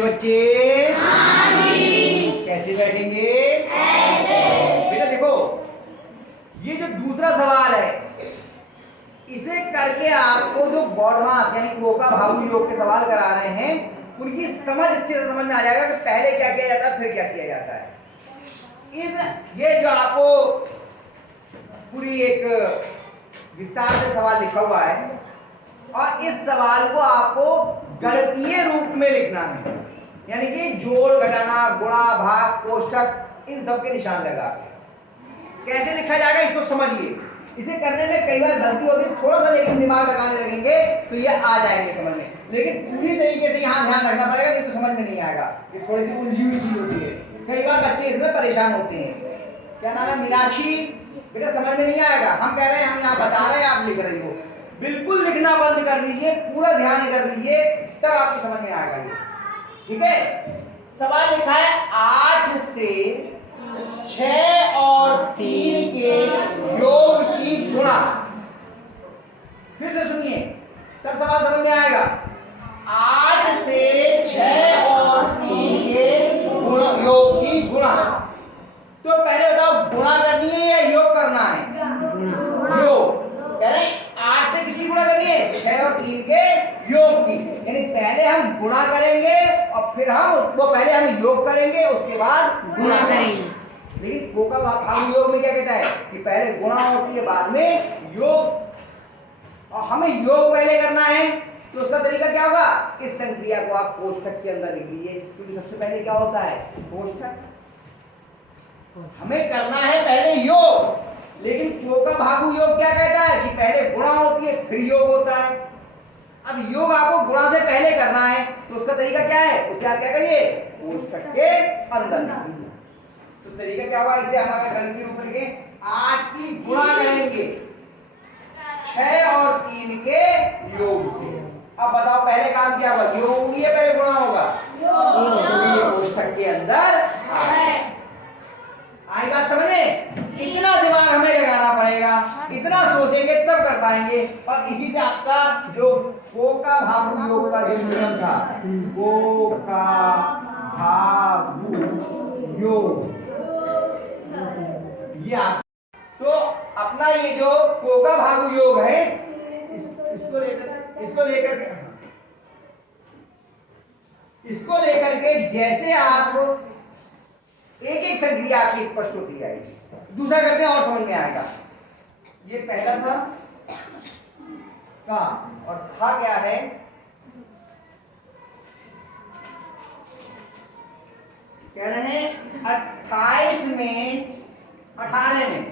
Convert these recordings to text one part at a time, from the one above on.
बच्चे कैसे बैठेंगे? ऐसे। बेटा देखो, ये जो दूसरा सवाल है इसे करके आपको जो बॉडमास यानी कोका भागु योग के सवाल करा रहे हैं उनकी समझ अच्छे से समझ में आ जाएगा कि पहले क्या किया जाता है फिर क्या किया जाता है। ये जो आपको पूरी एक विस्तार से सवाल लिखा हुआ है और इस सवाल को आपको गणितीय रूप में लिखना है, यानी कि जोड़ घटाना गुणा भाग कोष्ठक इन सब के निशान लगा के कैसे लिखा जाएगा इसको समझिए। इसे करने में कई बार गलती होती है थोड़ा सा, लेकिन दिमाग लगाने लगेंगे तो ये आ जाएंगे समझ में, लेकिन पूरी तरीके से यहाँ ध्यान रखना पड़ेगा नहीं तो समझ में नहीं आएगा। ये थोड़ी सी उलझी हुई चीज होती है, कई बार बच्चे इसमें परेशान होते हैं। क्या नाम है? मीनाक्षी। बेटा समझ में नहीं आएगा, हम कह रहे हैं, हम यहाँ बता रहे हैं, आप लिख रही हो। बिल्कुल लिखना बंद कर दीजिए, पूरा ध्यान इधर दीजिए, तब आपकी समझ में आएगा ये। ठीक है? सवाल लिखा है 8 से 6 और 3 के योग की गुणा। फिर से सुनिए तब सवाल समझ में आएगा। 8 से 6 और 3 के योग की गुणा। तो पहले बताओ गुणा करनी है या योग करना है? योग। कह रहे हैं 8 से किसकी गुणा करनी है? 6 और 3 के योग की। यानी पहले हम गुणा करेंगे और फिर हम उसको पहले हम योग करेंगे उसके बाद गुणा करेंगे। लेकिन कोका भागु योग में क्या कहता है कि पहले गुणा होती है बाद में योग, और हमें योग पहले करना है तो उसका तरीका क्या होगा? इस संक्रिया को आप कोष्ठक के अंदर लिख लीजिए, क्योंकि सबसे पहले क्या होता है? कोष्ठक। हमें करना है पहले योग, लेकिन कोका भागु योग क्या कहता है कि पहले गुणा होती है फिर योग होता है। अब योग आपको गुणा से पहले करना है तो उसका तरीका क्या है? उसे आप क्या करिए? कोष्ठक के अंदर लिखिए। तो तरीका क्या होगा? इसे हम अगर गणितीय रूप में लिखें 8 की गुणा करेंगे 6 और 3 के योग से। अब बताओ पहले काम क्या होगा? योग होगी या पहले गुणा होगा? योग। कोष्ठक के अंदर आई बात समझ में? इतना दिमाग हमें लगाना पड़ेगा, इतना सोचेंगे तब कर पाएंगे। और इसी से आपका जो कोका भागु योग का जो नियम था, कोका भागु योग, ये आप तो अपना ये जो कोका भागु योग है इसको लेकर के जैसे आप एक एक संक्रिया आपकी स्पष्ट होती जाएगी। दूसरा करते हैं और समझ में आएगा। ये पहला था का और था क्या है? कह रहे हैं 28 में 18 में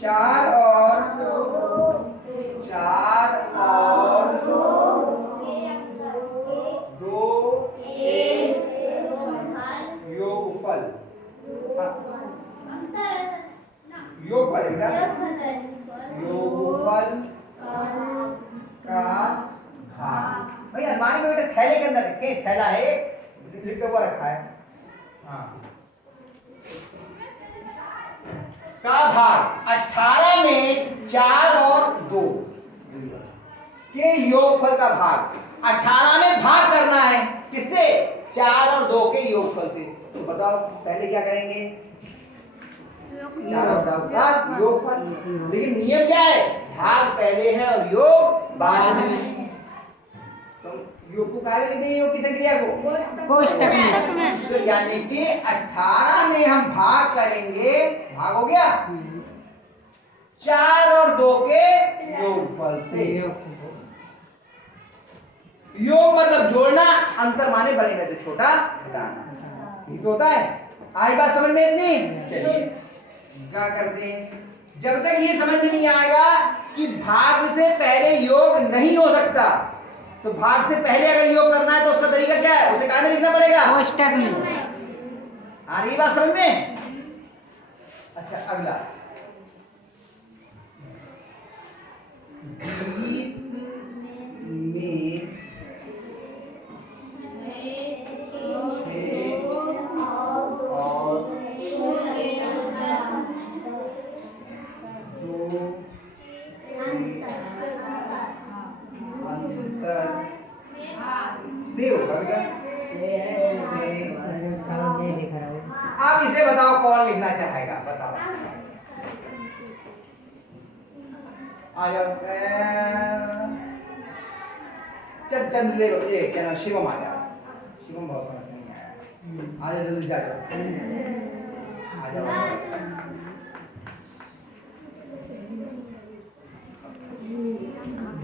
4 और 2 योगफल योगफल का भाग। भाई अलमारी में बेटा थैले के अंदर रखे, थैला है लिख के ऊपर रखा है। हाँ का भाग 18 में 4 और 2 के योगफल का भाग। 18 में भाग करना है किससे? 4 और 2 के योगफल से। तो बताओ पहले क्या करेंगे? 4 और 2 का योगफल। लेकिन नियम क्या है? भाग पहले है और योग बाद में। तो योग को क्या लिखते हैं? योग की संक्रिया को कोष्ठक में। तो यानी कि 18 में हम भाग करेंगे, भाग हो गया 4 और 2 के योगफल से। योग मतलब जोड़ना, अंतर माने बड़े में से छोटा घटाना, ये तो होता है। आई बात समझ में इतनी? चलिए क्या करते हैं, जब तक ये समझ में नहीं आएगा कि भाग से पहले योग नहीं हो सकता, तो भाग से पहले अगर योग करना है तो उसका तरीका क्या है? उसे क्या में लिखना पड़ेगा? कोष्ठक में। आ रही बात समझ में? अच्छा अगला 20 में 6 और 2 अंतर से होगा बेटा। अब इसे बताओ कौन लिखना चाहेगा, बताओ। आ जाओ। चल चंद ले ये क्या नाम, शिवम आ जाओ। शिवम बहुत समझ नहीं आया, आ जाओ जल्दी से आ जाओ, आ जाओ।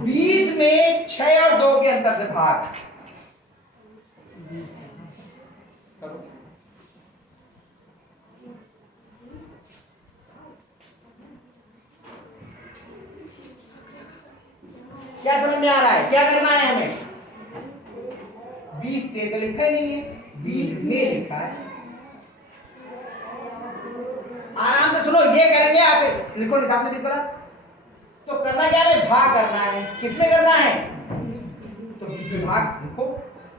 20 में 6 और 2 के अंतर से भाग करो। क्या समझ में आ रहा है, क्या करना है हमें? 20 से तो लिखा ही नहीं है, 20 में लिखा है। आराम से सुनो, ये करेंगे आप, लिखो निशान में लिखो। तो करना क्या है, भाग करना है। किसमें करना है? तो 20 में भाग लिखो,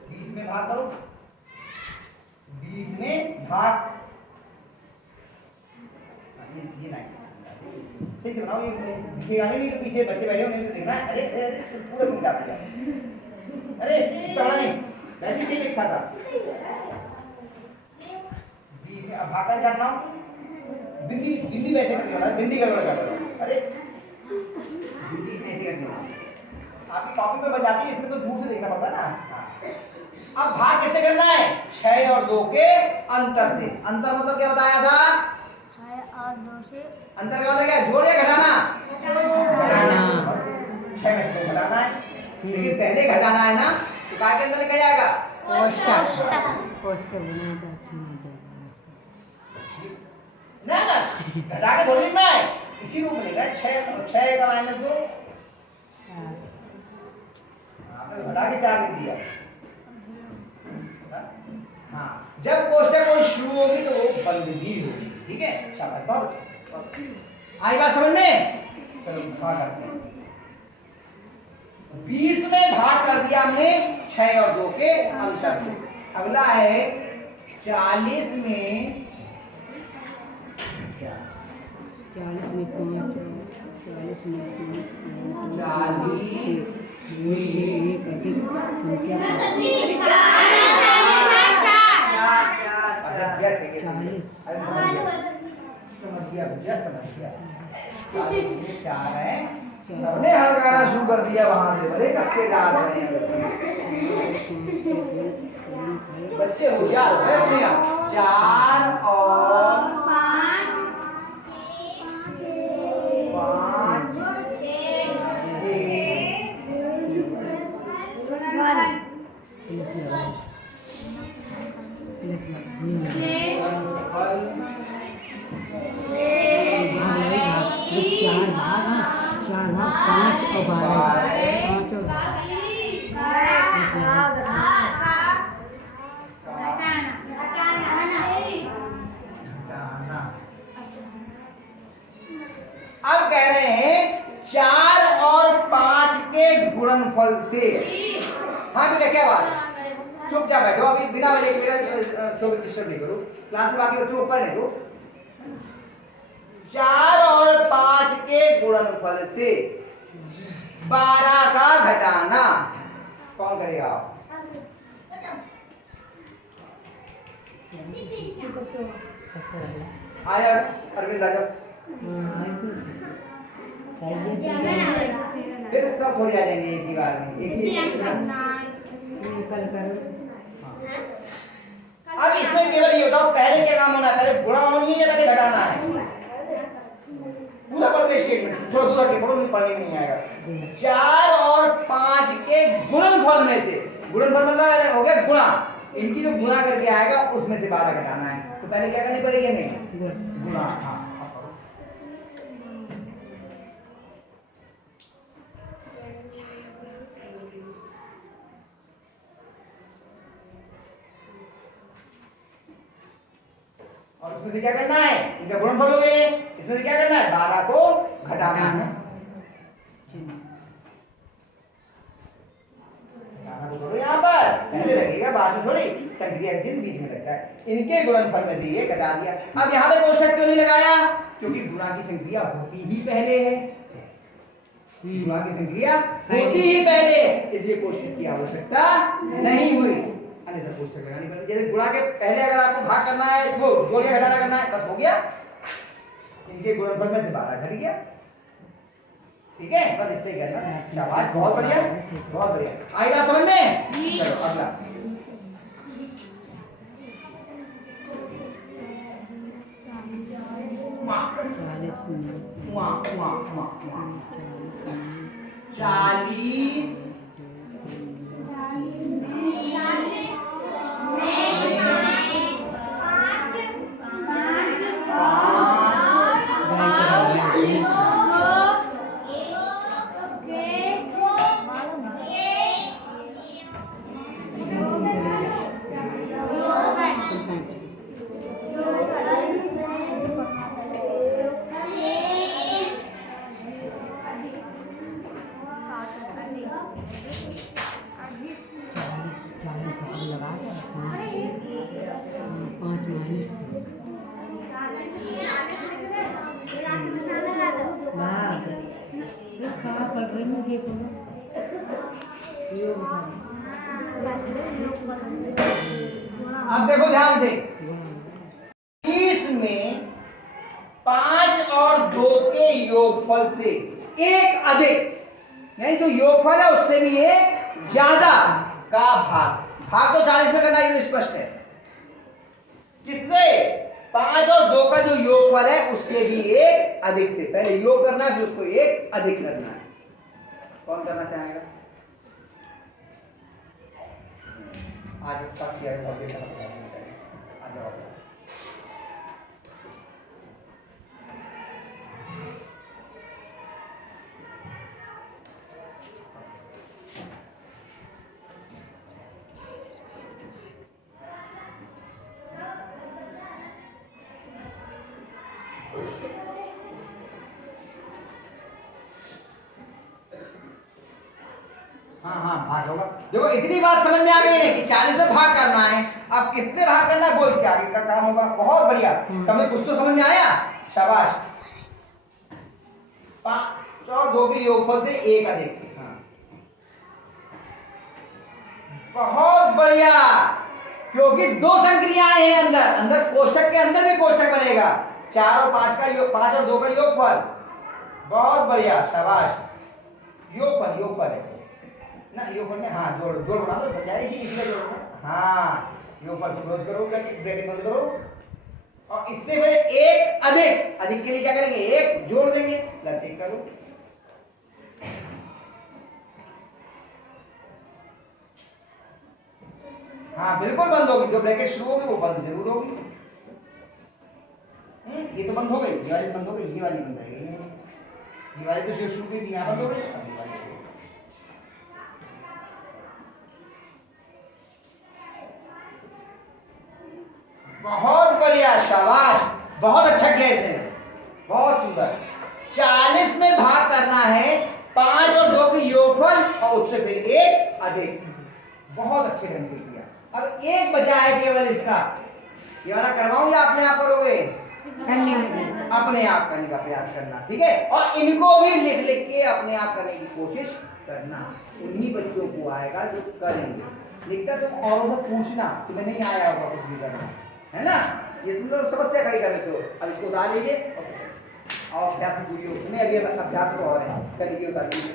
20 में भाग करो, 20 में भाग। ये नहीं सही से बनाओ, ये दिखेगा नहीं तो पीछे बच्चे बैठे होंगे तो देखना। अरे अरे पूरा घूम जाता है, अरे तगड़ा नहीं, वैसे ही लिखा था। 20 में अब भाग कर जानना, बिंदी बिंदी वैसे करके बना, बिंदी गड़बड़ कर दो। अरे बिंदी ऐसे करके आपकी कॉपी पे बन जाती है, इसमें तो दूर से देखना पड़ता है ना। अब भाग कैसे करना है? 6 और 2 के अंतर से। अंतर मतलब क्या बताया था? 6 और 2 से अंतर का मतलब क्या? जोड़ या घटाना? घटाना। 6 में से 2 घटाना है, लेकिन पहले घटाना है ना, तो काय के अंदर लिखा जाएगा? ना ना, घटा के थोड़ी लिखना है, इसी रूप में लिखना है। 6 का माइनस 2, आपने घटा के 4 लिख दिया। हाँ, जब कोष्टक कोई शुरू होगी तो वो बंद भी होगी। ठीक है, शाबाश, बहुत अच्छा। आई बात समझ में? चलो भाग करते हैं। 20 में भाग कर दिया हमने 6 और 2 के अंतर से। अगला है 40 में 40 में 5, 40 में 5, 40 एक अधिक संख्या समझ गया भैया, समझ गया। 4 है, सबने हल करना शुरू कर दिया वहां से, बड़े कस्के डाल रहे हैं बच्चे, होशियार हो गए अपने आप। 4 और 5 चार भाग 5 और 12, 5 और अब कह रहे हैं 4 और 5 के गुणनफल से। हाँ बेटा क्या बात है? चुपचाप बैठो अभी, बिना वजह के बेटा शोर डिस्टर्ब नहीं करो, क्लास में बाकी बच्चों को पढ़ने दो। 4 और 5 के गुणनफल से 12 का घटाना कौन करेगा? आया अरविंद आ जाओ, फिर सब थोड़ी आ जाएंगे एक ही बार में, एक ही। अब इसमें केवल ये बताओ पहले क्या काम होना है, पहले गुणा होनी है या पहले घटाना है? पूरा पढ़ के स्टेटमेंट थोड़ा दूर रखिए, मुझे पढ़ने में नहीं आएगा। 4 और 5 के गुणनफल में से, गुणनफल मतलब हो गया गुणा, इनकी जो गुणा करके आएगा उसमें से 12 घटाना है। तो पहले क्या करनी पड़ेगी हमें? गुणा। हाँ, और उसमें से क्या करना है? इनका गुणनफल हो गए, इसमें से क्या करना है? 12 को घटाना है। घटाना तो थोड़ी यहाँ पर पहले लगेगा, बाद में थोड़ी, संक्रिया का चिन्ह बीच में लगता है। इनके गुणनफल में दिए, घटा दिया। अब यहाँ पे कोष्टक क्यों नहीं लगाया? क्योंकि गुणा की संक्रिया होती ही पहले है। गुणा की संक्रिया होती ही पहले, इसलिए कोष्ठक की आवश्यकता नहीं हुई, अन्यथा कोष्ठक लगानी पड़ती। जैसे गुणा के पहले अगर आपको भाग करना है, वो जोड़िया घटाना करना है, बस हो गया, इनके गुणनफल में से 12 घट गया, ठीक है, बस इतना ही करना। शाबाश, बहुत बढ़िया, बहुत बढ़िया। आएगा समझ में? चलो अगला। चालीस अब देखो ध्यान से, 30 में 5 और 2 के योगफल से एक अधिक, यानी जो योगफल है उससे भी एक ज्यादा का भाग, भाग तो 40 में करना, ये तो स्पष्ट है। किससे? 5 और 2 का जो योगफल है उसके भी एक अधिक से, पहले योग करना है फिर उसको एक अधिक करना है। कौन करना चाहेगा? आज तक किया बहुत देर तक आ जाओ। हाँ भाग होगा। देखो इतनी बात समझ में आ गई है कि 40 में भाग करना है, अब किससे भाग करना है वो इसके आगे का काम होगा। बहुत बढ़िया, तुम्हें कुछ तो समझ में आया, शाबाश। 5 और 2 के योगफल से एक अधिक, हाँ बहुत बढ़िया, क्योंकि 2 संक्रियाएं हैं अंदर, अंदर कोष्ठक के अंदर भी कोष्ठक बनेगा। 4 और 5 का योग, 5 और 2 का योगफल, बहुत बढ़िया, शाबाश। योगफल, योगफल है ना, योगफल में हाँ जोड़ जोड़ बना दो, बजाय इसी का जोड़, हाँ योगफल को क्लोज करो, ब्रैकेट बंद करो, और इससे फिर एक अधिक, अधिक के लिए क्या करेंगे? एक जोड़ देंगे, प्लस 1 करो। हाँ बिल्कुल बंद होगी, जो ब्रैकेट शुरू होगी वो बंद जरूर होगी। ये तो बंद हो गई, ये वाली बंद हो गई, ये वाली बंद है, ये वाली तो शुरू की थी, यहाँ बंद हो गई, अब ये वाली। बहुत बढ़िया, शाबाश, बहुत अच्छा किया इसने, बहुत सुंदर। 40 में भाग करना है 5 और 2 की योगफल और उससे फिर एक अधिक, बहुत अच्छे ढंग से किया। अब एक बचा है केवल इसका, ये वाला करवाऊं या अपने आप करोगे? अपने आप करने का प्रयास करना, ठीक है, और इनको भी लिख लिख के अपने आप करने की कोशिश करना। उन्हीं बच्चों को आएगा जो करेंगे, लिखकर तुम औरों को पूछना, तुम्हें नहीं आया होगा कुछ भी करना, है ना, ये तुम लोग समस्या खड़ी कर लेते हो। अब इसको उतार लीजिए और अभ्यास पूरी हो, तुम्हें अभी अभ्यास तो और है, कर लीजिए, उतार लीजिए।